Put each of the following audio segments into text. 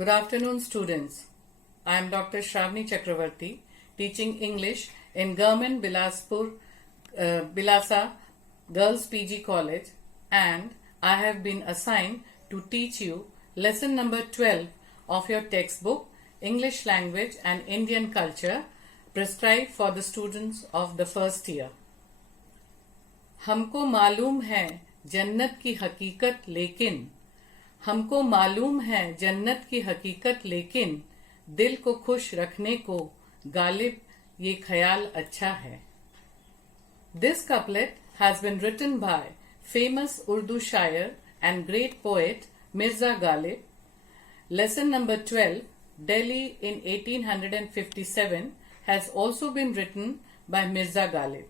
Good afternoon, students. I am Dr. Shravani Chakravarti, teaching English in Government Bilasa Girls PG College, and I have been assigned to teach you lesson number 12 of your textbook, English Language and Indian Culture, prescribed for the students of the first year. हमको मालूम है जन्नत की हकीकत लेकिन हमको मालूम है जन्नत की हकीकत लेकिन दिल को खुश रखने को गालिब ये ख्याल अच्छा है. This couplet has been written by famous Urdu shair and great poet Mirza Ghalib. Lesson number 12, Delhi in 1857, has also been written by Mirza Ghalib.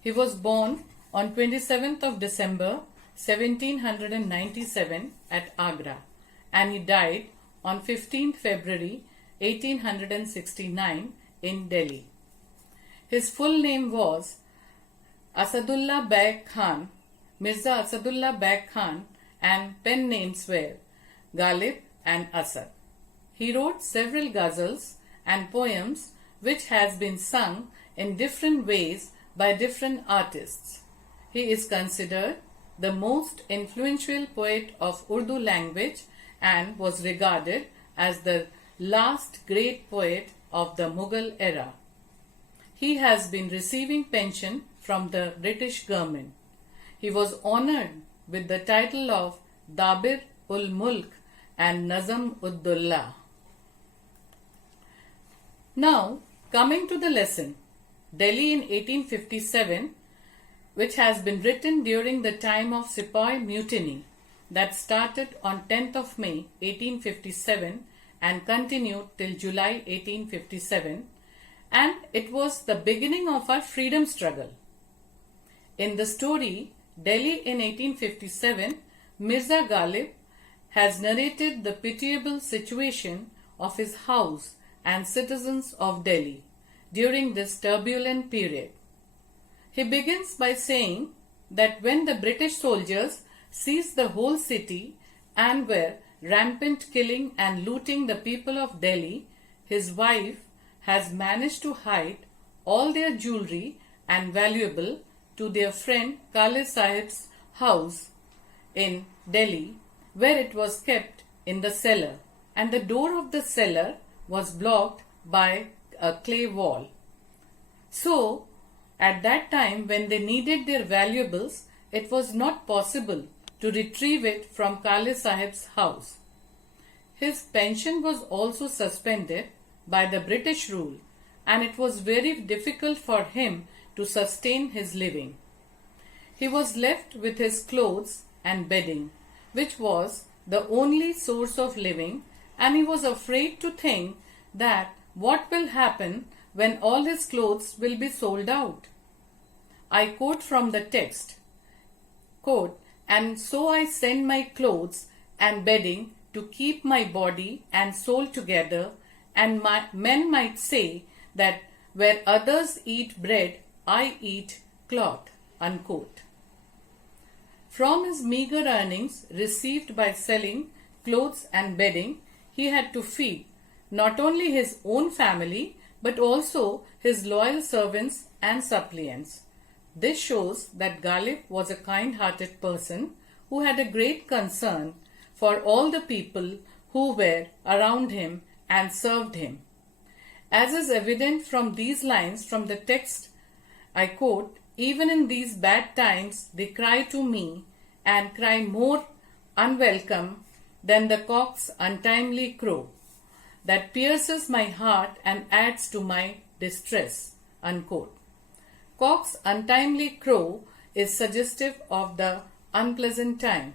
He was born on 27th of December 1797 at Agra, and he died on 15th February 1869 in Delhi. His full name was Asadullah Beg Khan, Mirza Asadullah Beg Khan, and pen names were Ghalib and Asad. He wrote several ghazals and poems which has been sung in different ways by different artists. He is considered the most influential poet of Urdu language and was regarded as the last great poet of the Mughal era. He has been receiving pension from the British government. He was honored with the title of Dabir ul Mulk and Nazam ud Dullah. Now, coming to the lesson, Delhi in 1857, which has been written during the time of Sepoy Mutiny that started on 10th of May 1857 and continued till July 1857, and it was the beginning of our freedom struggle. In the story Delhi in 1857, Mirza Ghalib has narrated the pitiable situation of his house and citizens of Delhi during this turbulent period. He begins by saying that when the British soldiers seized the whole city and were rampant killing and looting the people of Delhi, his wife has managed to hide all their jewelry and valuable to their friend Kale Sahib's house in Delhi, where it was kept in the cellar, and the door of the cellar was blocked by a clay wall. So, at that time, when they needed their valuables, it was not possible to retrieve it from Kale Sahib's house. His pension was also suspended by the British rule, and it was very difficult for him to sustain his living. He was left with his clothes and bedding, which was the only source of living, and he was afraid to think that what will happen when all his clothes will be sold out. I quote from the text, quote, "And so I send my clothes and bedding to keep my body and soul together, and men might say that where others eat bread, I eat cloth," unquote. From his meager earnings received by selling clothes and bedding, he had to feed not only his own family but also his loyal servants and suppliants. This shows that Ghalib was a kind-hearted person who had a great concern for all the people who were around him and served him. As is evident from these lines from the text, I quote, "Even in these bad times they cry to me and cry more unwelcome than the cock's untimely crow that pierces my heart and adds to my distress," unquote. Cock's untimely crow is suggestive of the unpleasant time.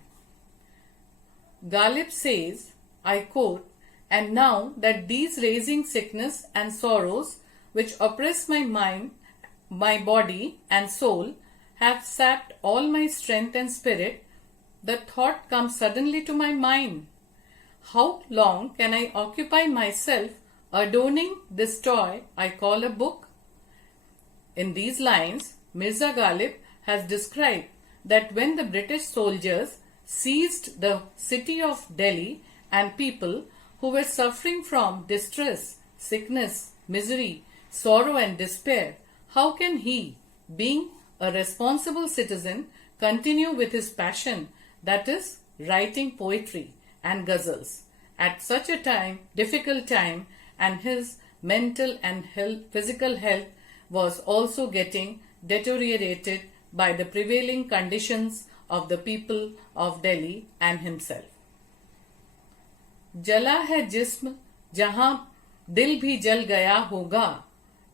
Ghalib says, I quote, "And now that these raising sickness and sorrows which oppress my mind, my body and soul have sapped all my strength and spirit, the thought comes suddenly to my mind. How long can I occupy myself adorning this toy I call a book?" In these lines, Mirza Ghalib has described that when the British soldiers seized the city of Delhi and people, who were suffering from distress, sickness, misery, sorrow and despair, how can he, being a responsible citizen, continue with his passion, that is, writing poetry and ghazals, at such a difficult time, and his mental and physical health was also getting deteriorated by the prevailing conditions of the people of Delhi and himself. जला है जिस्म जहां दिल भी जल गया होगा,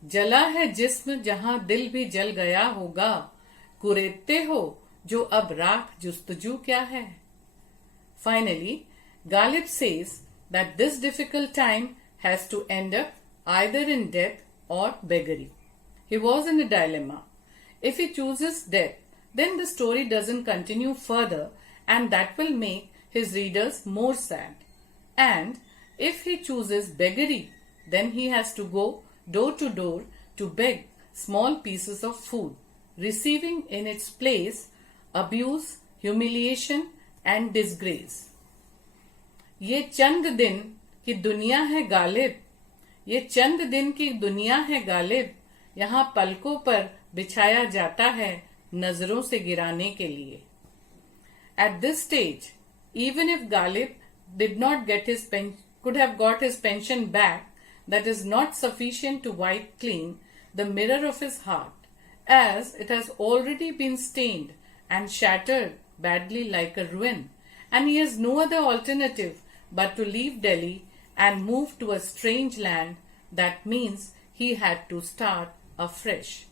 जला है जिस्म जहां दिल भी जल गया होगा, कुरेदते हो जो अब राख जुस्तजू क्या है. Finally, Ghalib says that this difficult time has to end up either in death or beggary. He was in a dilemma. If he chooses death, then the story doesn't continue further, and that will make his readers more sad. And if he chooses beggary, then he has to go door to door to beg small pieces of food, receiving in its place abuse, humiliation and disgrace. ये चंद दिन की दुनिया है गालिब, ये चंद दिन की दुनिया है गालिब, यहाँ पलकों पर बिछाया जाता है नजरों से गिराने के लिए. At this stage, even if Ghalib did not get could have got his pension back, that is not sufficient to wipe clean the mirror of his heart, as it has already been stained and shattered badly like a ruin, and he has no other alternative but to leave Delhi and move to a strange land. That means he had to start afresh.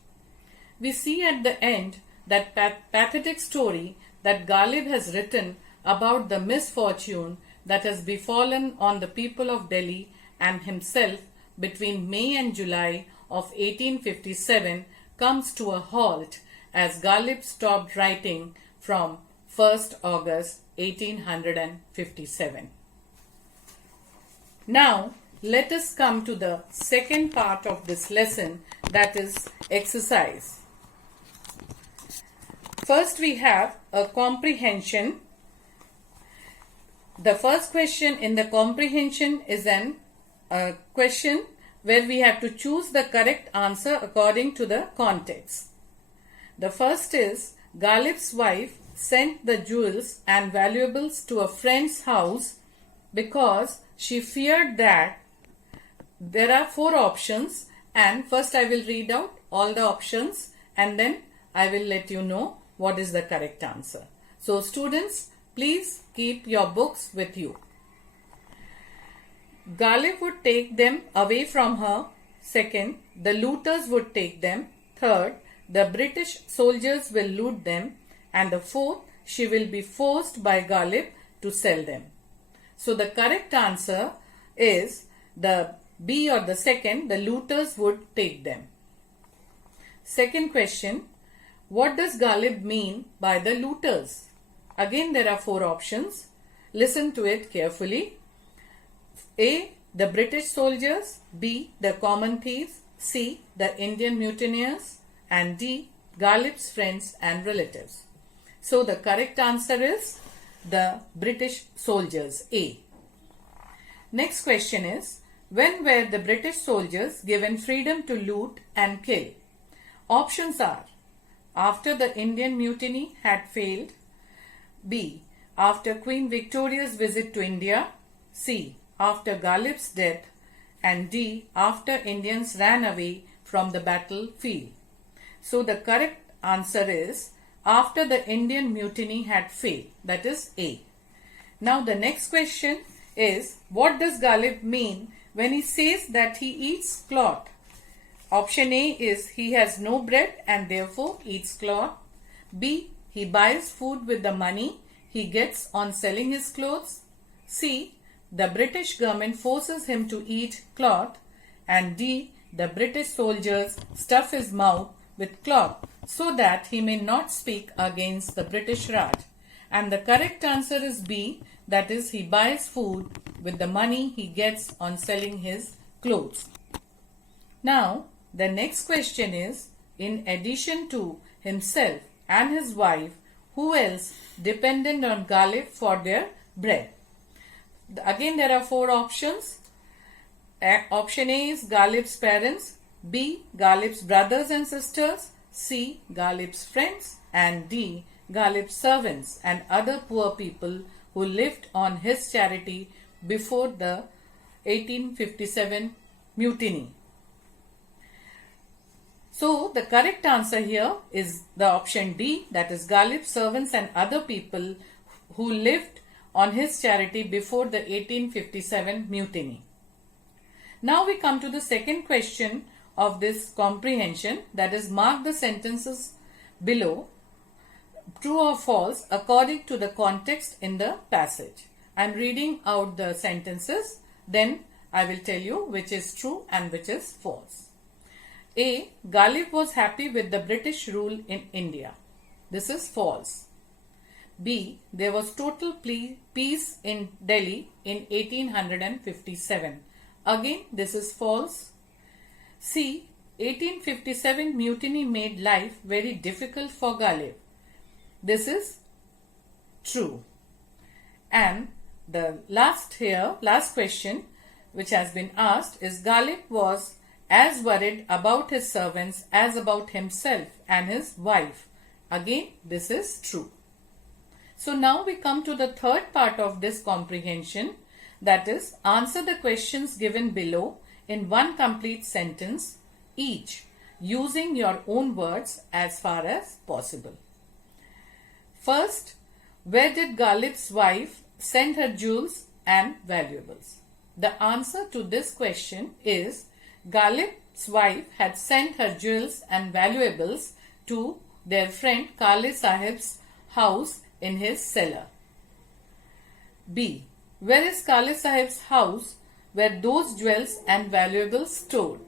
We see at the end that pathetic story that Ghalib has written about the misfortune that has befallen on the people of Delhi and himself between May and July of 1857 comes to a halt as Ghalib stopped writing from 1st August 1857. Now, let us come to the second part of this lesson, that is exercise. First, we have a comprehension. The first question in the comprehension is a question where we have to choose the correct answer according to the context. The first is, Ghalib's wife sent the jewels and valuables to a friend's house because she feared that. There are 4 options, and first I will read out all the options and then I will let you know what is the correct answer. So students, please keep your books with you. Ghalib would take them away from her. Second, the looters would take them. Third, the British soldiers will loot them. And the fourth, she will be forced by Ghalib to sell them. So the correct answer is the B, or the second, the looters would take them. Second question, what does Ghalib mean by the looters? Again, there are 4 options. Listen to it carefully. A, the British soldiers. B, the common thieves. C, the Indian mutineers. And D, Ghalib's friends and relatives. So the correct answer is the British soldiers, A. Next question is, when were the British soldiers given freedom to loot and kill? Options are, after the Indian mutiny had failed. B, after Queen Victoria's visit to India. C, after Ghalib's death. And D, after Indians ran away from the battlefield. So the correct answer is after the Indian mutiny had failed, that is A. Now the next question is, what does Ghalib mean when he says that he eats cloth? Option A is he has no bread and therefore eats cloth. B, he buys food with the money he gets on selling his clothes. C, the British government forces him to eat cloth. And D, the British soldiers stuff his mouth with cloth so that he may not speak against the British Raj. And the correct answer is B, that is he buys food with the money he gets on selling his clothes. Now, the next question is, in addition to himself and his wife, who else depended on Ghalib for their bread? Again, there are four options. Option A is Ghalib's parents, B. Ghalib's brothers and sisters, C. Ghalib's friends, and D. Ghalib's servants and other poor people who lived on his charity before the 1857 mutiny. So, the correct answer here is the option D, that is Ghalib's servants and other people who lived on his charity before the 1857 mutiny. Now we come to the second question of this comprehension, that is mark the sentences below true or false according to the context in the passage. I am reading out the sentences, then I will tell you which is true and which is false. A. Ghalib was happy with the British rule in India. This is false. B. There was total peace in Delhi in 1857. Again, this is false. C. 1857 mutiny made life very difficult for Ghalib. This is true. And the last question which has been asked is Ghalib was as worried about his servants as about himself and his wife. Again, this is true. So now we come to the third part of this comprehension, that is answer the questions given below in one complete sentence each using your own words as far as possible. First, where did Ghalib's wife send her jewels and valuables? The answer to this question is Ghalib's wife had sent her jewels and valuables to their friend Kale Sahib's house in his cellar. B. Where is Kale Sahib's house where those jewels and valuables stored?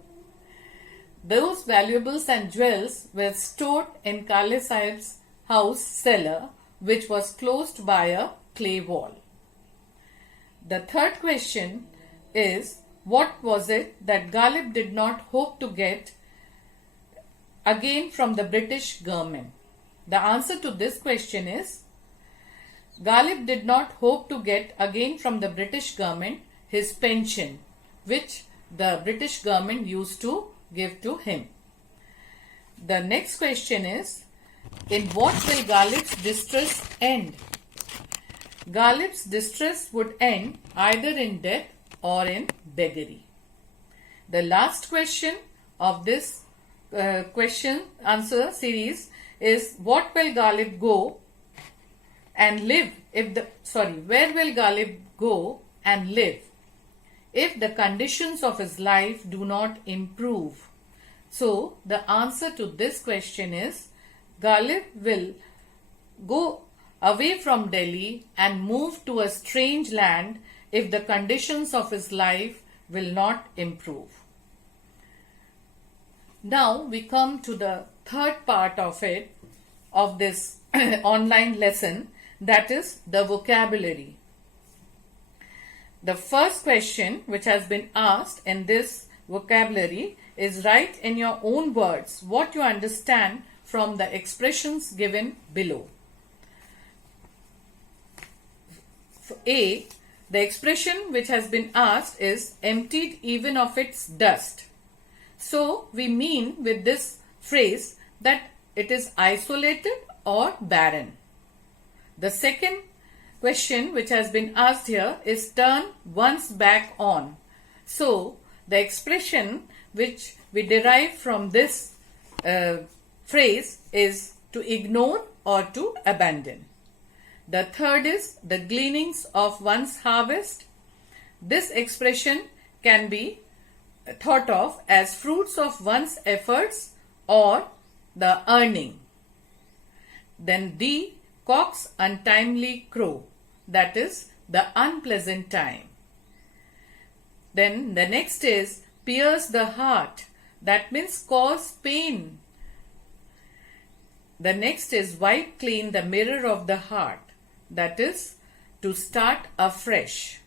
Those valuables and jewels were stored in Kale Sahib's house cellar, which was closed by a clay wall. The third question is, what was it that Ghalib did not hope to get again from the British government? The answer to this question is, Ghalib did not hope to get again from the British government his pension, which the British government used to give to him. The next question is, in what will Ghalib's distress end? Ghalib's distress would end either in death or in beggary. The last question of this question answer series is, what will Ghalib go and live where will Ghalib go and live if the conditions of his life do not improve? So the answer to this question is, Ghalib will go away from Delhi and move to a strange land if the conditions of his life will not improve. Now we come to the third part of this online lesson, that is the vocabulary. The first question which has been asked in this vocabulary is, write in your own words what you understand from the expressions given below. A. The expression which has been asked is emptied even of its dust. So we mean with this phrase that it is isolated or barren. The second question which has been asked here is turn one's back on. So the expression which we derive from this phrase is to ignore or to abandon. The third is the gleanings of one's harvest. This expression can be thought of as fruits of one's efforts or the earning. Then D, cock's untimely crow, that is the unpleasant time. Then the next is pierce the heart, that means cause pain. The next is wipe clean the mirror of the heart, that is to start afresh.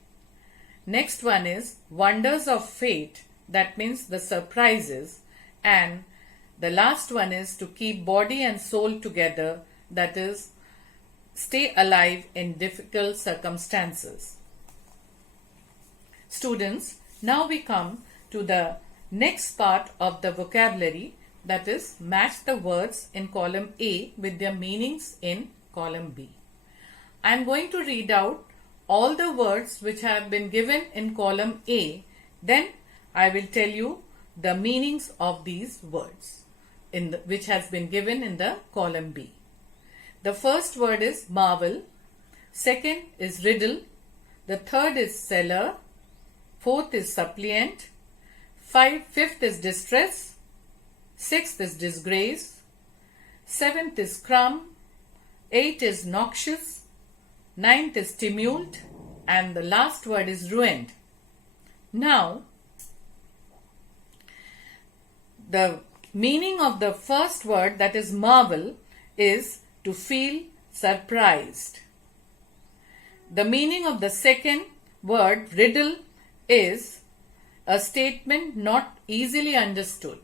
Next one is wonders of fate, that means the surprises. And the last one is to keep body and soul together, that is stay alive in difficult circumstances. Students, now we come to the next part of the vocabulary, that is match the words in column A with their meanings in column B. I am going to read out all the words which have been given in column A, then I will tell you the meanings of these words which has been given in the column B. The first word is marvel, second is riddle, the third is seller, fourth is suppliant, fifth is distress, sixth is disgrace, seventh is crumb, eighth is noxious, ninth is tumult, and the last word is ruined. Now, the meaning of the first word, that is marvel, is to feel surprised. The meaning of the second word, riddle, is a statement not easily understood.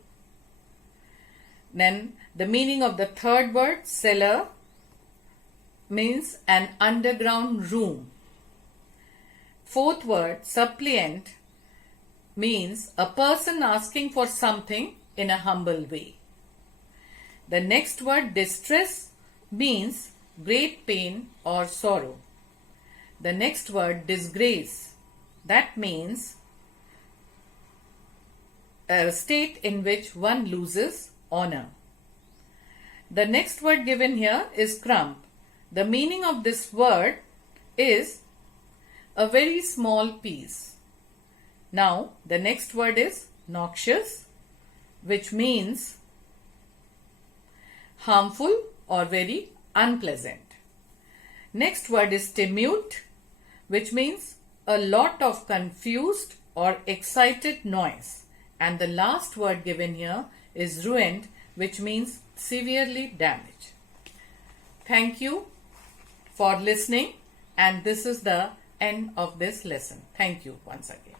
Then the meaning of the third word, cellar, means an underground room. Fourth word, suppliant, means a person asking for something in a humble way. The next word, distress, means great pain or sorrow. The next word, disgrace, that means a state in which one loses honor. The next word given here is crumb. The meaning of this word is a very small piece. Now, the next word is noxious, which means harmful or very unpleasant. Next word is tumult, which means a lot of confused or excited noise. And the last word given here is ruined, which means severely damaged. Thank you for listening, and this is the end of this lesson. Thank you once again.